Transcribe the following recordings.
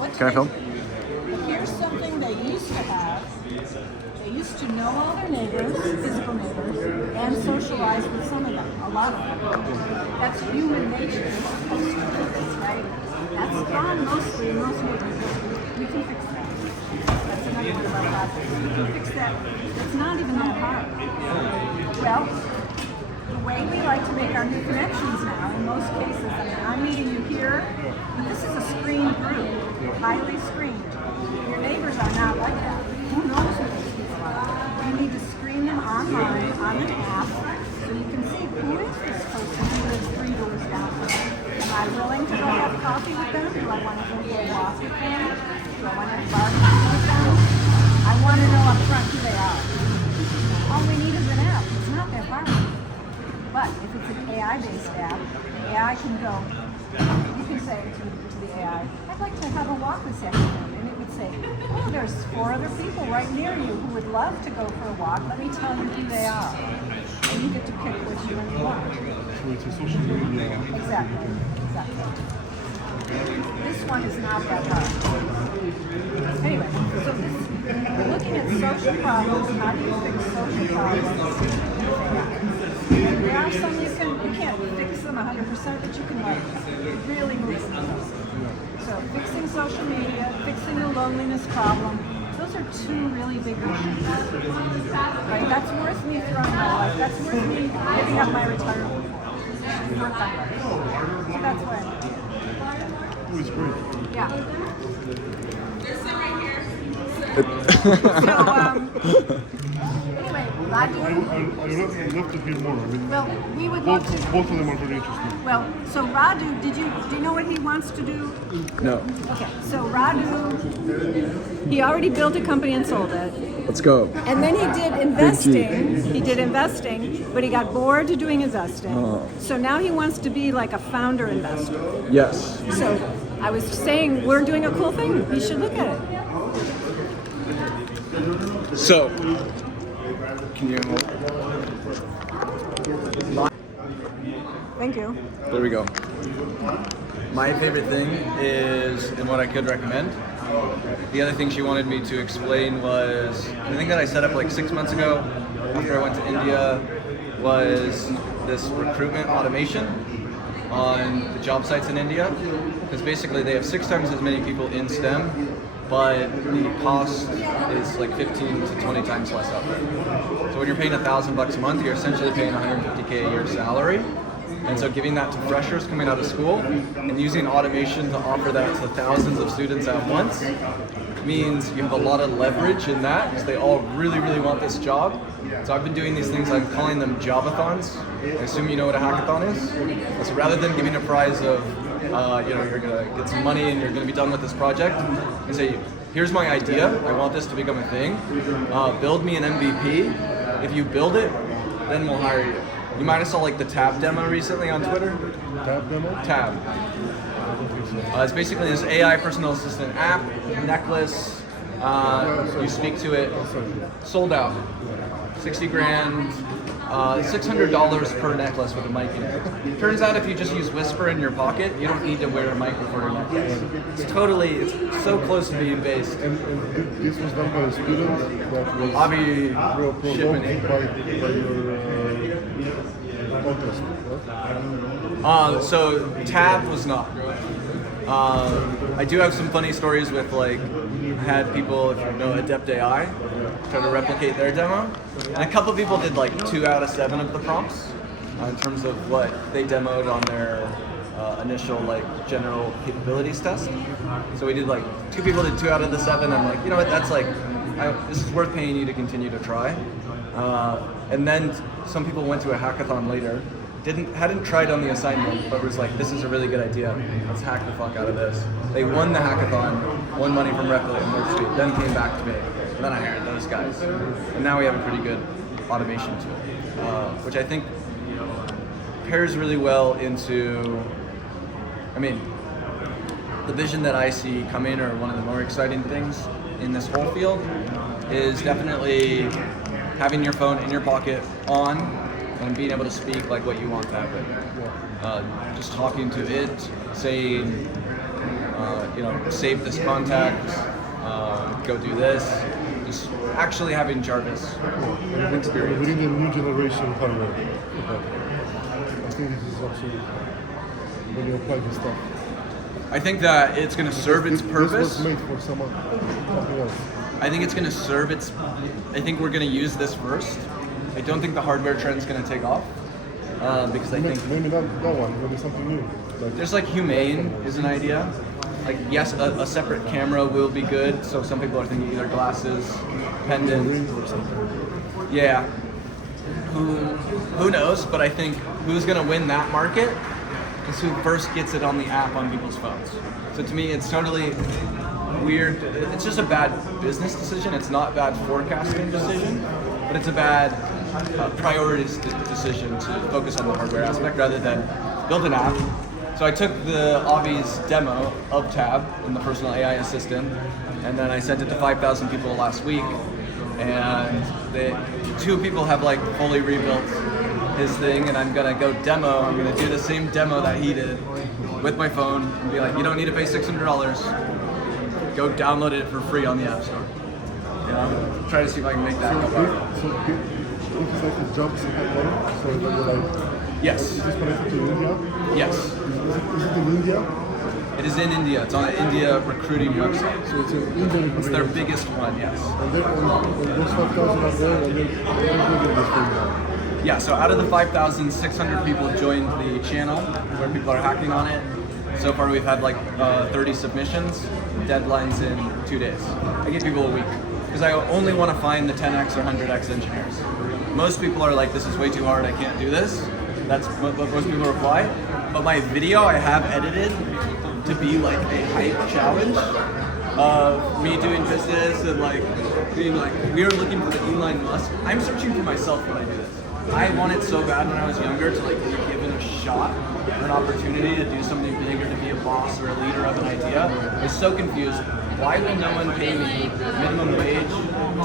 Can I film? Here's something they used to have. They used to know all their neighbors, physical neighbors, and socialize with some of them, a lot of them. That's human nature. It's supposed to do this, right? That's gone mostly in most neighborhoods. We can fix that. That's another one about that. We can fix that. It's not even that hard. Well, the way we like to make our new connections now, in most cases, I mean, I'm meeting you here, but this is a screened group, highly screened. Your neighbors are not like that. Who knows who these people are? You need to screen them online, on an app, so you can see who is this person who lives 3 doors down. Am I willing to go have coffee with them? Do I want to go for a walk with them? Do I want to have barbecue with them? I want to know up front who they are. All we need is an app. It's not that hard. But if it's an AI-based app, the AI can go, you can say to the AI, I'd like to have a walk this afternoon. And it would say, oh, there's 4 other people right near you who would love to go for a walk. Let me tell you who they are. And you get to pick which one you want. So it's a social media. Exactly. This one is not that hard. Anyway, so we're looking at social problems. How do you fix social problems? And there are some you can't fix them 100%, but you can really move them. So fixing social media, fixing the loneliness problem, those are 2 really big issues. Right? That's worth me throwing my life. That's worth me giving up my retirement for. Work on it. So that's why I'm here. Oh, it's great. Yeah. Anyway, I'd love to hear more. I mean, well, we would love to. Both of them are very interesting. Well, so Radu, do you know what he wants to do? No. Okay, so Radu, he already built a company and sold it. Let's go. And then he did investing. He did investing, but he got bored to doing investing. Oh. So now he wants to be like a founder investor. Yes. So I was saying we're doing a cool thing. You should look at it. So, can you? Thank you. There we go. My favorite thing is, and what I could recommend. The other thing she wanted me to explain was the thing that I set up like 6 months ago after I went to India was this recruitment automation on the job sites in India. Because basically they have 6 times as many people in STEM, but the cost is like 15 to 20 times less out there. So when you're paying $1,000 a month, you're essentially paying $150K a year salary. And so giving that to freshers coming out of school and using automation to offer that to thousands of students at once means you have a lot of leverage in that because they all really, really want this job. So I've been doing these things, I'm calling them jobathons. I assume you know what a hackathon is? So rather than giving a prize of, you're gonna get some money and you're gonna be done with this project, you say, here's my idea, I want this to become a thing, build me an MVP. If you build it, then we'll hire you. You might have saw like the Tab demo recently on Twitter. Tab demo? Tab. It's basically this AI personal assistant app, necklace, you speak to it, sold out. 60 grand, $600 per necklace with a mic in it. Turns out if you just use Whisper in your pocket, you don't need to wear a mic before your necklace. It's so close to being based. And this was done by a student that was Avi provoked Shipman. by your contest, right? So Tab was not. I do have some funny stories with like, I had people, if you know Adept AI, try to replicate their demo. And a couple people did like 2 out of 7 of the prompts in terms of what they demoed on their initial like general capabilities test. So we did like 2 people did 2 out of the 7. I'm like, you know what, that's like, this is worth paying you to continue to try. And then some people went to a hackathon later, hadn't tried on the assignment, but was like, this is a really good idea. Let's hack the fuck out of this. They won the hackathon, won money from Replit and WorkSuite, then came back to me. And then I hired those guys. And now we have a pretty good automation tool, which I think pairs really well into, the vision that I see coming, or one of the more exciting things in this whole field, is definitely having your phone in your pocket on and being able to speak like what you want to happen. Just talking to it, saying, save this contact, go do this. Just actually having Jarvis experience. We need a new generation hardware. I think this is also when you apply this stuff. I think that it's going to serve its purpose. This was made for something else. I think it's going to serve its. I think we're going to use this first. I don't think the hardware trend's going to take off because I think maybe not that one. Maybe something new. there's like humane is an idea. Like yes, a separate camera will be good. So some people are thinking either glasses, pendant, or something. yeah. Who knows? But I think who's going to win that market is who first gets it on the app on people's phones. So to me, it's totally weird. It's just a bad business decision. It's not a bad forecasting decision, but it's a bad priorities decision to focus on the hardware aspect rather than build an app. So I took the Avi's demo of Tab and the personal AI assistant, and then I sent it to 5,000 people last week, and two people have like fully rebuilt his thing, and I'm gonna go demo. I'm gonna do the same demo that he did with my phone and be like, you don't need to pay $600. Go download it for free on the App Store. You know, try to see if I can make that go viral. So this is like the jobs in that model. So you're like, Yes. is this connected to India? Yes. Is it in India? It is in India. It's on an India recruiting website. So it's an Indian. It's their biggest one, yes. And then when those 5,000 are there, and they're doing this thing now. Yeah, so out of the 5,600 people joined the channel where people are hacking on it. So far we've had like 30 submissions, deadlines in 2 days. I give people a week because I only want to find the 10x or 100x engineers. Most people are like, this is way too hard, I can't do this. That's what most people reply. But my video I have edited to be like a hype challenge of me doing business and like being like, we are looking for the Elon Musk. I'm searching for myself when I do this. I wanted so bad when I was younger to like be given a shot or an opportunity to do something big or to be a boss or a leader of an idea. I was so confused. Why will no one pay me minimum wage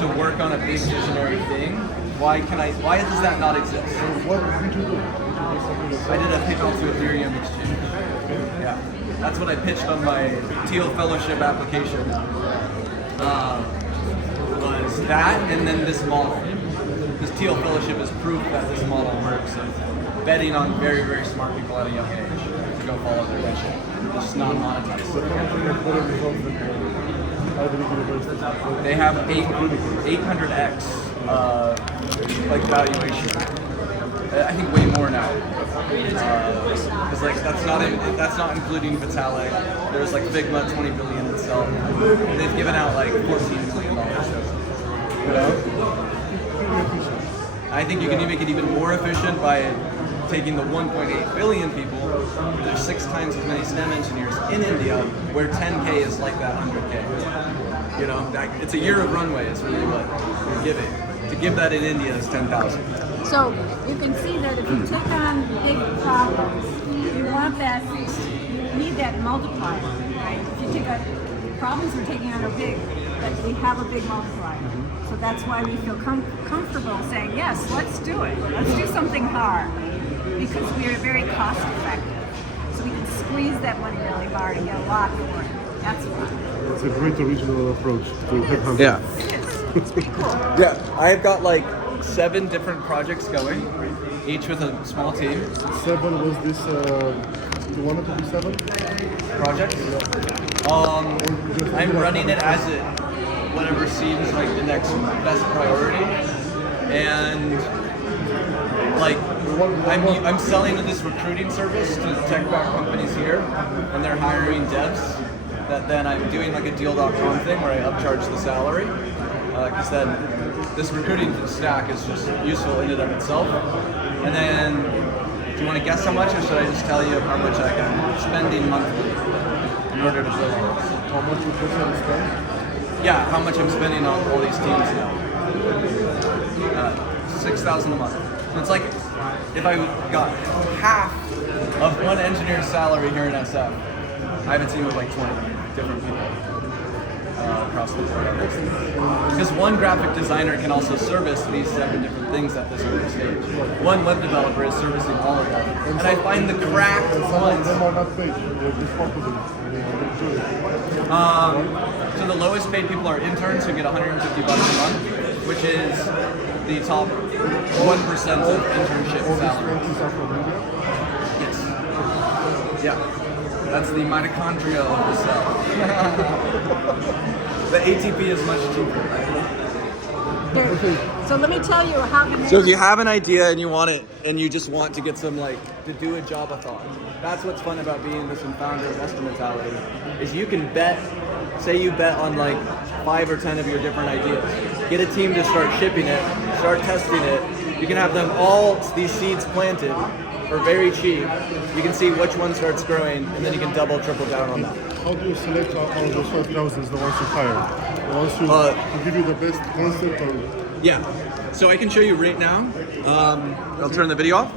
to work on a big visionary thing? Why does that not exist? So what did you do? I did a pitch to Ethereum exchange. Yeah, that's what I pitched on my Teal Fellowship application. Was that and then this model. This Teal Fellowship is proof that this model works. Of betting on very, very smart people at a young age to go follow their mission. Just not monetized. They have 800x like valuation. I think way more now. Because like that's not including Vitalik. There's like Figma, 20 billion itself. They've given out like $14 million. You know? I think you can make it even more efficient by taking the 1.8 billion people. There's 6 times as many STEM engineers in India, where 10K is like that 100K. You know, it's a year of runway is really what you're giving. To give that in India is 10,000. So you can see that if you take on big problems, you want that, you need that multiplier, right? If you take on problems we're taking on are big, but we have a big multiplier. So that's why we feel comfortable saying, yes, let's do it. Let's do something hard because we are very cost effective. So we can squeeze that money really hard and get a lot for it. That's why. It's a great original approach to headhunting. Yeah. It is. It's pretty cool. Yeah, I've got like 7 different projects going, each with a small team. 7 was this, you wanted to be 7? Project. I'm running it as it, whatever seems like the next best priority, and like I'm selling this recruiting service to tech-backed companies here, and they're hiring devs. That then I'm doing like a deal.com thing where I upcharge the salary, because then this recruiting stack is just useful in and of itself. And then, do you want to guess how much, or should I just tell you how much I'm spending monthly in order to build this? How much would you spend? Yeah, how much I'm spending on all these teams now. $6,000 a month. So it's like if I got half of one engineer's salary here in SF, I have a team of like 20 different people across the board. Because one graphic designer can also service these 7 different things at this early stage. One web developer is servicing all of them. And I find the cracked Some of ones. them are not paid. They're just popular. So the lowest paid people are interns who get $150 a month, which is the top 1% of internship All these salary. students are from India. Yes. Yeah. That's the mitochondria of the cell. The ATP is much cheaper. So let me tell you how to make So if you have an idea and you want it, and you just want to get some to do a Java-thon, that's what's fun about being this founder investor mentality, is you can bet, say you bet on 5 or 10 of your different ideas. Get a team to start shipping it, start testing it. You can have them all, these seeds planted for very cheap. You can see which one starts growing, and then you can double, triple down on that. How do you select out of those 5,000 the ones you hire? The ones who give you the best concept or... Yeah. So I can show you right now. I'll turn the video off.